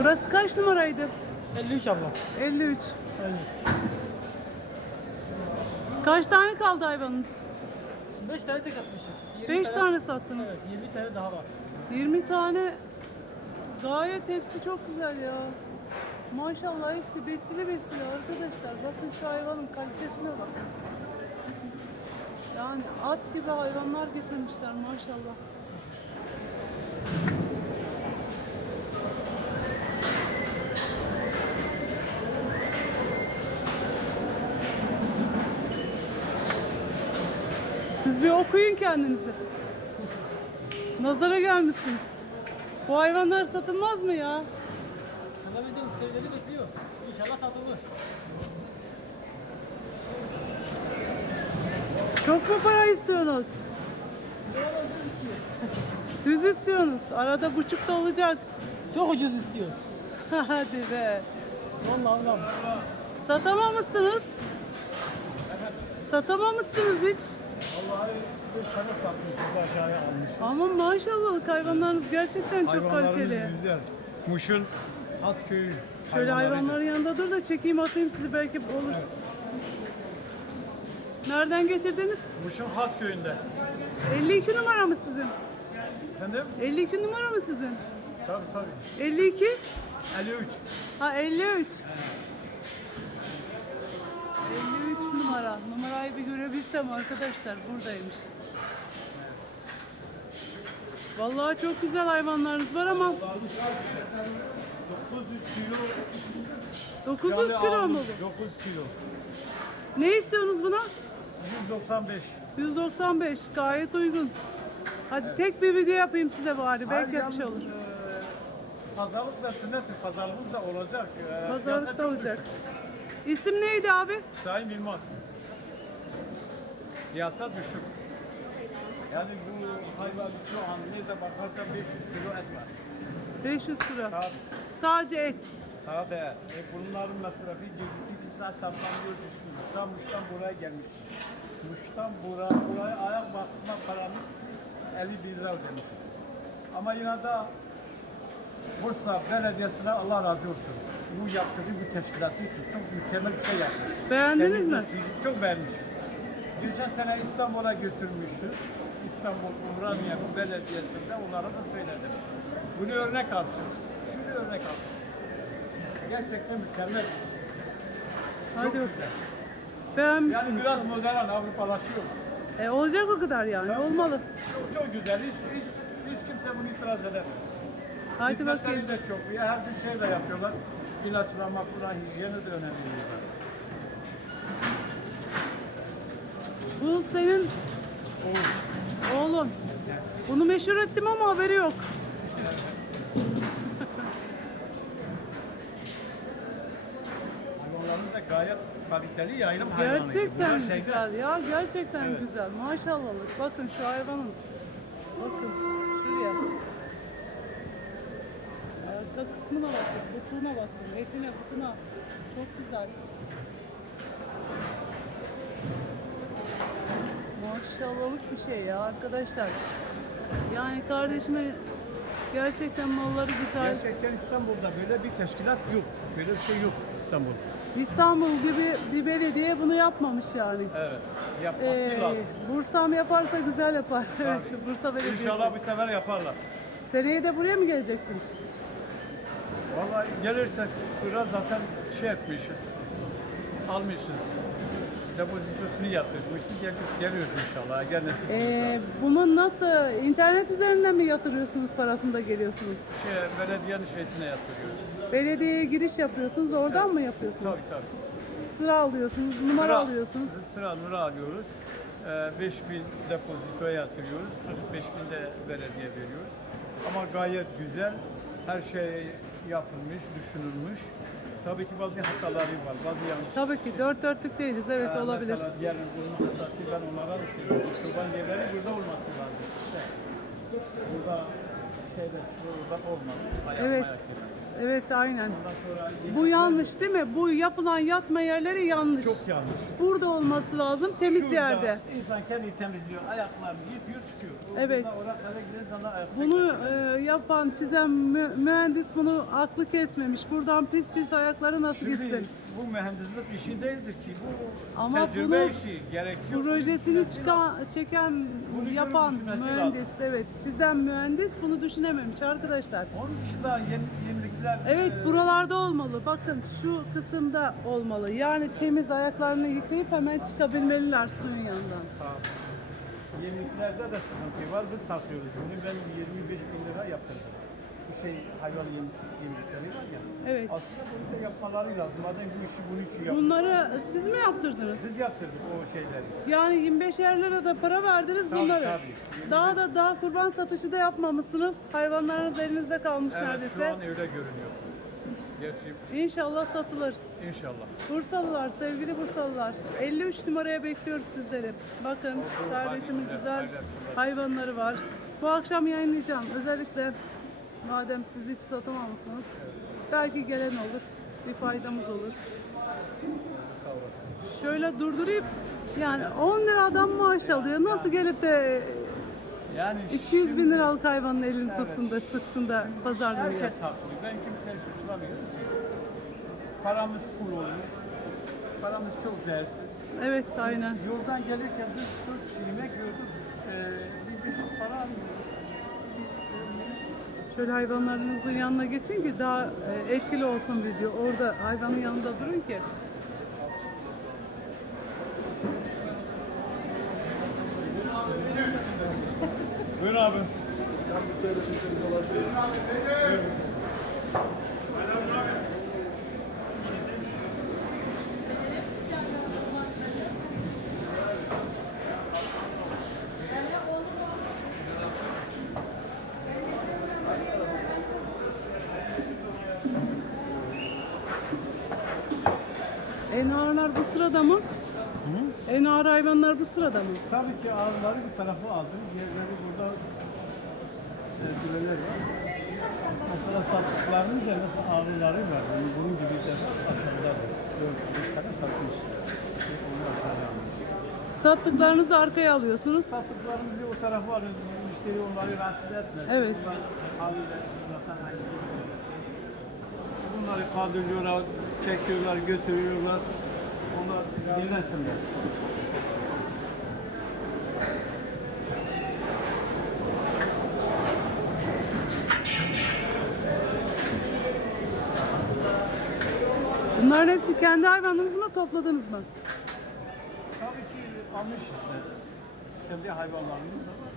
Burası kaç numaraydı? 53 abla. 53. Aynen. Kaç tane kaldı hayvanınız? 5 tane tek atmışız. 20 5 tane sattınız. Evet 20 tane daha var. 20 tane gayet hepsi çok güzel ya. Maşallah hepsi besili besili arkadaşlar. Bakın şu hayvanın kalitesine bakın. Yani at gibi hayvanlar getirmişler maşallah. Siz bir okuyun kendinizi. Nazara gelmişsiniz. Bu hayvanlar satılmaz mı ya? Alabildiğim müşterileri bekliyoruz. İnşallah satılır. Çok mu para istiyorsunuz? Düz istiyorsunuz. Arada buçuk da olacak. Çok ucuz istiyoruz. Hadi be. Vallahi Allah. Satamamışsınız. Satamamışsınız hiç. Vallahi bir tane satmışız aşağıya almış. Ama maşallah hayvanlarınız gerçekten çok kaliteli. güzel. Muş'un Hasköy'ü. Şöyle hayvanları. hayvanların yanında dur da çekeyim atayım sizi belki olur. Nereden getirdiniz? Muş'un Hasköy'ünde. 52 numara mı sizin? Efendim? 52 numara mı sizin? Tabii tabii. 52? 53. Ha 53. 53 numara. Numarayı bir görebilsem arkadaşlar buradaymış. Vallahi çok güzel hayvanlarınız var ama 900 kilo. 900 kilo mu bu? 9 kilo. Ne istiyorsunuz buna? 195. 195 gayet uygun. Hadi tek bir video yapayım size bari belki bir şey olur. Eee, Pazarlık da sünnettir. Pazarlığımız da olacak. Eee, Pazarlık da olacak. düşük. İsim neydi abi? Şahin Bilmaz. Fiyatlar düşük. Yani bu hayvan şu an neyse bakarsan 500 kilo et var. 500 kilo. Tabii. Sadece et. Sade. E bunların masrafı gecisi bir saat saplanıyor düşün. Tam Muş'tan buraya gelmiş. Muş'tan buraya, buraya ayak basma paramız 50 bin lira ödemiş. Ama yine de Bursa Belediyesi'ne Allah razı olsun. Bu yaptığı bu teşkilatı için çok mükemmel bir şey yapmış. Beğendiniz mi? Temiz- Çok beğenmiş. Geçen sene İstanbul'a götürmüştür. İstanbul Umraniye Belediyesi'nde onlara da söyledim. Bunu örnek alsın. Şunu örnek alsın. Gerçekten mükemmel. Çok Hadi güzel. Yani beğenmişsiniz. biraz modern Avrupalaşıyor. E, olacak o kadar yani olmalı. Çok, çok güzel. Hiç, hiç, hiç kimse bunu itiraz edemez. Hadi bakayım. de çok iyi. Her bir şey de yapıyorlar. İlaçlama falan, hijyeni de önemli. Bu senin oğlum. Bunu meşhur ettim ama haberi yok. Hayvanlarımız da gayet kaliteli yayılım hayvanı. Gerçekten Bunlar şeyde- güzel ya gerçekten güzel. Maşallahlık. Bakın şu hayvanın. Bakın kısmına bakın, butuğuna bakın, etine, butuna. Çok güzel. Maşallahlık bir şey ya arkadaşlar. Yani kardeşime gerçekten malları güzel. Gerçekten İstanbul'da böyle bir teşkilat yok. Böyle bir şey yok İstanbul. İstanbul gibi bir belediye bunu yapmamış yani. Evet. Yapması Ee, lazım. Bursa'm yaparsa güzel yapar. Evet, Bursa Belediyesi. İnşallah bir sefer yaparlar. Seneye de buraya mı geleceksiniz? Vallahi gelirsek biraz zaten şey etmişiz. Almışız. Depozitosunu yatırmışız. Gel, geliyoruz inşallah. Gel nasip olursa. Ee, bunu nasıl, internet üzerinden mi yatırıyorsunuz, parasını da geliyorsunuz? şey, belediyenin şeysine yatırıyoruz. Belediyeye giriş yapıyorsunuz, oradan mı yapıyorsunuz? Tabii tabii. Sıra alıyorsunuz, numara Sıra- alıyorsunuz. Sıra nura alıyoruz. Ee, 5 bin depozitoya yatırıyoruz. 45 bin de belediye veriyoruz. Ama gayet güzel. Her şey yapılmış, düşünülmüş. Tabii ki bazı hataları var, bazı yanlış. Tabii ki dört dörtlük değiliz, evet Ee, olabilir. Mesela diğer bunun hatası ben onlara söylüyorum. Çoban yerleri burada olması lazım. İşte burada şeyler şuradan olmaz. Ayak Evet. ayak kesin. Evet aynen. Ondan sonra Bu yanlış değil mi? Bu yapılan yatma yerleri yanlış. Çok yanlış. Burada olması lazım temiz Şurada yerde. İnsan kendi temizliyor, ayaklarını yıkıyor, çıkıyor. Evet. Bunu e, yapan, çizen mü- mühendis bunu aklı kesmemiş. Buradan pis pis ayakları nasıl Şimdi gitsin? bu mühendislik işi değildir ki. Bu Ama tecrübe bunu- işi gerekiyor. Projesini çıkan, çeken, Bunu yapan düşünmesi mühendis, evet, çizen mühendis bunu düşünememiş arkadaşlar. Onun dışında yeni, yenilikler... Evet e, buralarda olmalı. Bakın şu kısımda olmalı. Yani temiz ayaklarını yıkayıp hemen çıkabilmeliler suyun yanından. Tamam. Yeniliklerde de sıkıntı var. Biz takıyoruz. Bunu ben 25 bin lira yaptırdım. Bu şey hayvan yem- yenilikleri var ya. Evet. Aslında bunu da yapmaları lazım. Madem bu işi bunun için yapıyoruz. Bunları siz mi yaptırdınız? Biz yaptırdık o şeyleri. Yani 25 yerlere de para verdiniz Tabii, bunları. tabii. Daha da daha kurban satışı da yapmamışsınız. Hayvanlarınız elinizde kalmış Evet, neredeyse. şu an öyle görünüyor. Gerçi İnşallah satılır. İnşallah. Bursalılar, sevgili Bursalılar. 53 numaraya bekliyoruz sizleri. Bakın kardeşimin güzel hayvanları var. Bu akşam yayınlayacağım. Özellikle madem siz hiç satamamışsınız. Belki gelen olur. Bir faydamız olur. Şöyle durdurayım. Yani 10 lira adam maaş alıyor. Nasıl gelip de Yani 200 bin liralık hayvanın elini tutsun da sıksın da pazardan Herkes haklı. Ben kimseyi suçlamıyorum. Paramız pul olmuş. Paramız çok değersiz. Evet aynen. Yoldan gelirken biz 40 kişi yemek yiyorduk. Ee, bir beş para. Şöyle hayvanlarınızın yanına geçin ki daha e, etkili olsun video. Orada hayvanın yanında durun ki. Buyurun abi. En ağırlar bu sırada mı? En ağır hayvanlar bu sırada mı? Tabii ki ağrıları bir tarafa aldım. Diğerleri burada düveler var. Mesela sattıklarının da mesela ağrıları var. Yani bunun gibi de var. Aşağıda da. Dört, tane satmış. Sattıklarınızı arkaya alıyorsunuz. Sattıklarımızı o tarafa alıyoruz. Müşteri onları rahatsız etmez. Evet. Bunlar haliyle zaten aynı. Bunları kaldırıyorlar, çekiyorlar, götürüyorlar. Onlar dinlensinler. Bunların hepsi kendi hayvanınız mı topladınız mı? Tabii ki almış işte. Kendi hayvanlarımız da var.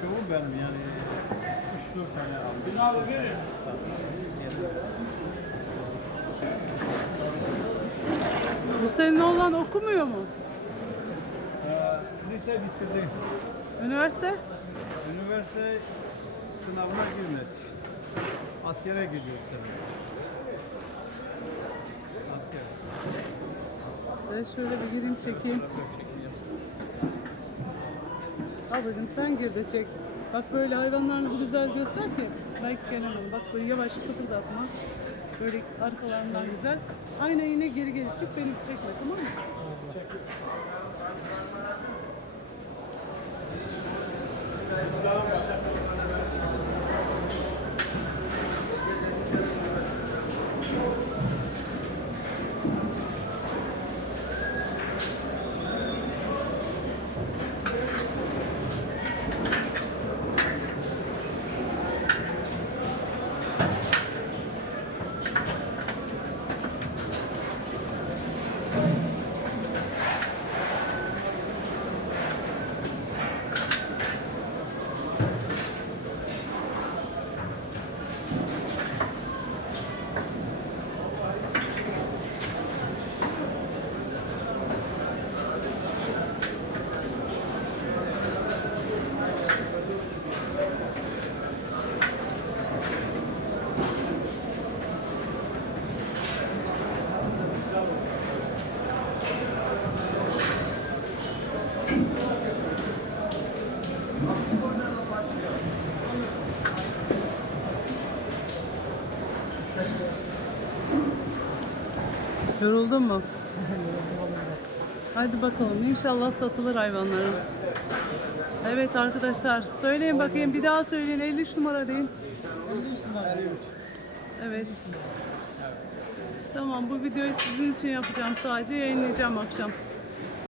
Çoğu benim yani 3-4 tane aldım. Bin abi verin. Bu senin oğlan okumuyor mu? Ee, lise bitirdi. Üniversite? Üniversite sınavına girmedi. Askere gidiyor tabii. Asker. Ben şöyle bir gireyim çekeyim. Ablacığım sen gir de çek. Bak böyle hayvanlarınızı güzel göster ki belki Kenan bak böyle yavaş kıpırdatma. Böyle arkalarından güzel. Aynen yine geri geri çık beni çekme tamam mı? Çek. Yoruldun mu? Hadi bakalım inşallah satılır hayvanlarınız. Evet arkadaşlar söyleyin bakayım bir daha söyleyin 53 numara deyin. 53 numara. 53. Evet. Tamam bu videoyu sizin için yapacağım sadece yayınlayacağım akşam.